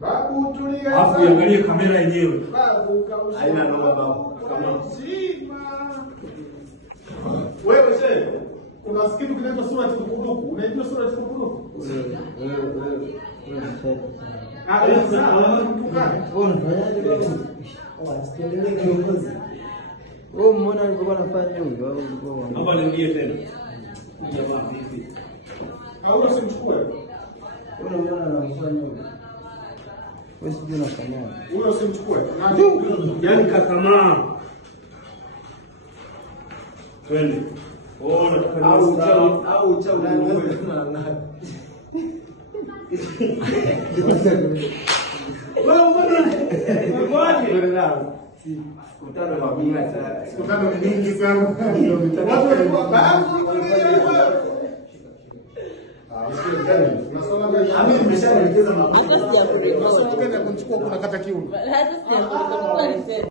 Babu tulia. Alafu angalie kamera yenyewe. Babu kausha. Haina noma babu. Kama wewe shehe, kuna kitu kinaitwa sura ya kukuruku. Unajua sura ya kukuruku? Oh, mbona alikuwa anafanya hivyo? Naomba niambie tena. Jamaa vipi? Au usimchukue? Unaona anafanya hivyo. Wewe sijui unafanya. Huyo usimchukue. Yaani kakamaa. Twende. Oh, nataka au cha unaweza kama ngapi? Wewe mbona? Sikutana na mimi hata. Sikutana ni mingi sana. Watu walikuwa babu tulia. Mimi nimeshaelekeza hata sijakurekodi. Unachukua kuna kata kiuno. Hata sijakurekodi.